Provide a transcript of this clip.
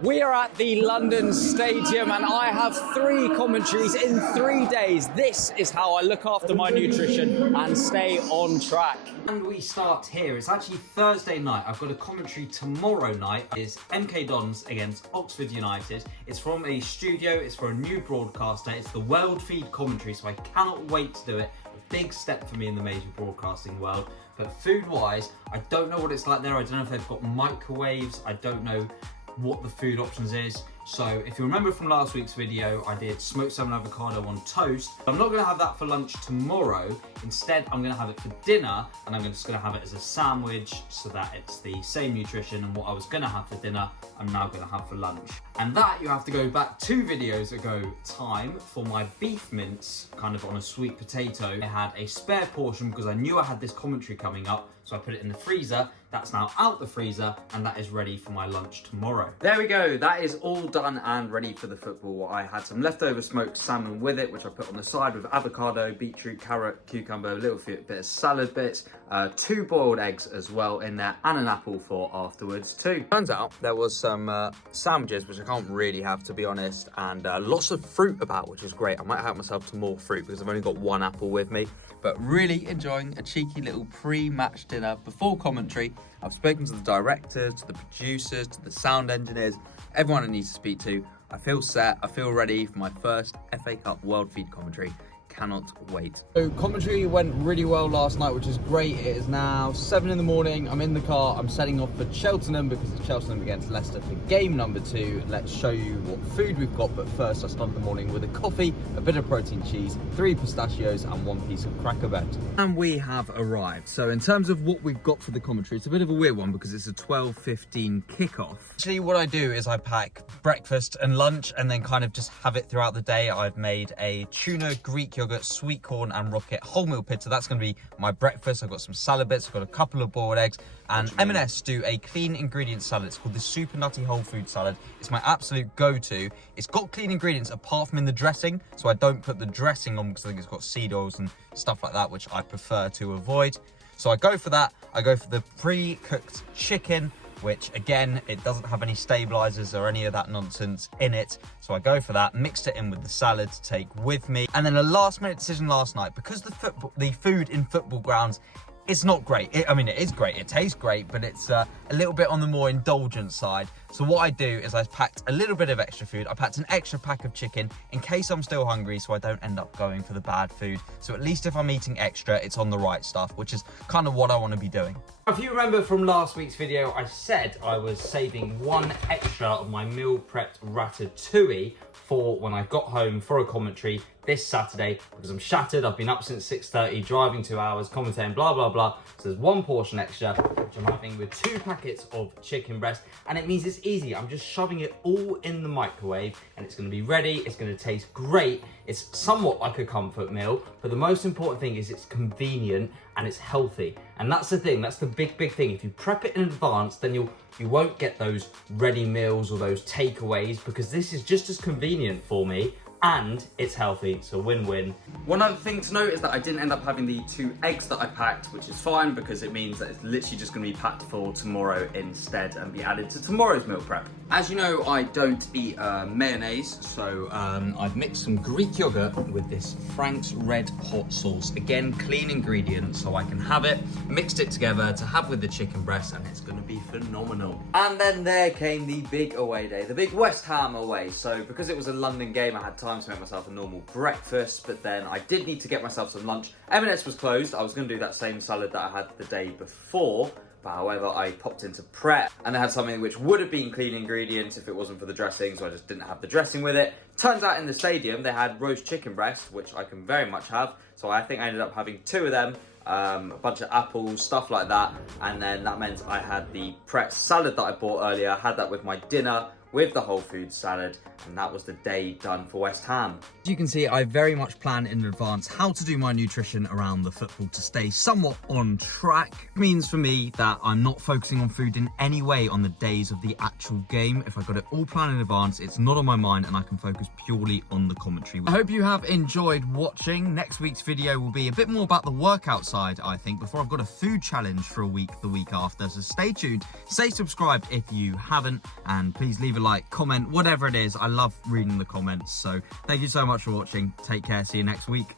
We are at the London Stadium and I have 3 commentaries in 3 days. This is how I look after my nutrition and stay on track. And we start here. It's actually Thursday night. I've got a commentary tomorrow night. It's MK Dons against Oxford United. It's from a studio. It's for a new broadcaster. It's the World Feed commentary, so I cannot wait to do it. A big step for me in the major broadcasting world. But food-wise, I don't know what it's like there. I don't know if they've got microwaves. I don't know what the food options is. So if you remember from last week's video, I did smoked salmon avocado on toast. I'm not going to have that for lunch tomorrow. Instead, I'm going to have it for dinner, and I'm just going to have it as a sandwich so that it's the same nutrition, and what I was going to have for dinner, I'm now going to have for lunch. And that you have to go back 2 videos ago time for my beef mince, kind of on a sweet potato. I had a spare portion because I knew I had this commentary coming up, so I put it in the freezer. That's now out the freezer, and that is ready for my lunch tomorrow. There we go, that is all done and ready for the football. I had some leftover smoked salmon with it, which I put on the side with avocado, beetroot, carrot, cucumber, a little bit of salad bits, 2 boiled eggs as well in there, and an apple for afterwards too. Turns out there was some sandwiches, which I can't really have, to be honest, and lots of fruit about, which was great. I might help myself to more fruit because I've only got 1 apple with me, but really enjoying a cheeky little pre-match dinner before commentary. I've spoken to the directors, to the producers, to the sound engineers, everyone I need to speak to. I feel set, I feel ready for my first FA Cup World Feed commentary. Cannot wait. So commentary went really well last night, which is great. It is now 7 in the morning. I'm in the car. I'm setting off for Cheltenham because it's Cheltenham against Leicester for game number 2. Let's show you what food we've got. But first, I started the morning with a coffee, a bit of protein cheese, 3 pistachios, and 1 piece of cracker bread. And we have arrived. So in terms of what we've got for the commentary, it's a bit of a weird one because it's a 12:15 kickoff. Actually, what I do is I pack breakfast and lunch and then kind of just have it throughout the day. I've made a tuna Greek yogurt, sweet corn and rocket wholemeal pizza. That's going to be my breakfast. I've got some salad bits, I've got a couple of boiled eggs, and M&S do a clean ingredient salad. It's called the Super Nutty Whole Food Salad. It's my absolute go-to. It's got clean ingredients apart from in the dressing, so I don't put the dressing on because I think it's got seed oils and stuff like that, which I prefer to avoid. So I go for that. I go for the pre-cooked chicken, which again, it doesn't have any stabilizers or any of that nonsense in it. So I go for that, mixed it in with the salad to take with me. And then a last minute decision last night, because the food in football grounds, it's not great. I mean, it is great, it tastes great, but it's a little bit on the more indulgent side. So what I do is I packed a little bit of extra food. I packed an extra pack of chicken in case I'm still hungry, so I don't end up going for the bad food. So at least if I'm eating extra, it's on the right stuff, which is kind of what I want to be doing. If you remember from last week's video, I said I was saving 1 extra of my meal prepped ratatouille for when I got home for a commentary this Saturday, because I'm shattered. I've been up since 6:30, driving 2 hours, commentating, blah, blah, blah. So there's 1 portion extra, which I'm having with 2 packets of chicken breast. And it means it's easy. I'm just shoving it all in the microwave and it's gonna be ready. It's gonna taste great. It's somewhat like a comfort meal, but the most important thing is it's convenient and it's healthy. And that's the thing, that's the big thing. If you prep it in advance, then you won't get those ready meals or those takeaways, because this is just as convenient for me and it's healthy, so win-win. One other thing to note is that I didn't end up having the 2 eggs that I packed, which is fine because it means that it's literally just gonna be packed for tomorrow instead and be added to tomorrow's meal prep. As you know, I don't eat mayonnaise, so I've mixed some Greek yogurt with this Frank's Red Hot Sauce. Again, clean ingredients, so I can have it, mixed it together to have with the chicken breast, and it's gonna be phenomenal. And then there came the big away day, the big West Ham away. So because it was a London game, I had time to make myself a normal breakfast, but then I did need to get myself some lunch. M&S was closed. I was gonna do that same salad that I had the day before, but however, I popped into Pret and I had something which would have been clean ingredients if it wasn't for the dressing, so I just didn't have the dressing with it. Turns out in the stadium, they had roast chicken breast, which I can very much have, so I think I ended up having 2 of them, a bunch of apples, stuff like that, and then that meant I had the Pret salad that I bought earlier, had that with my dinner, with the whole food salad, and that was the day done for West Ham. As you can see, I very much plan in advance how to do my nutrition around the football to stay somewhat on track. It means for me that I'm not focusing on food in any way on the days of the actual game. If I got it all planned in advance, it's not on my mind and I can focus purely on the commentary. I hope you have enjoyed watching. Next week's video will be a bit more about the workout side, I think, before I've got a food challenge for a week the week after. So stay tuned, stay subscribed if you haven't, and please leave a like, comment, whatever it is. I love reading the comments. So thank you so much for watching. Take care. See you next week.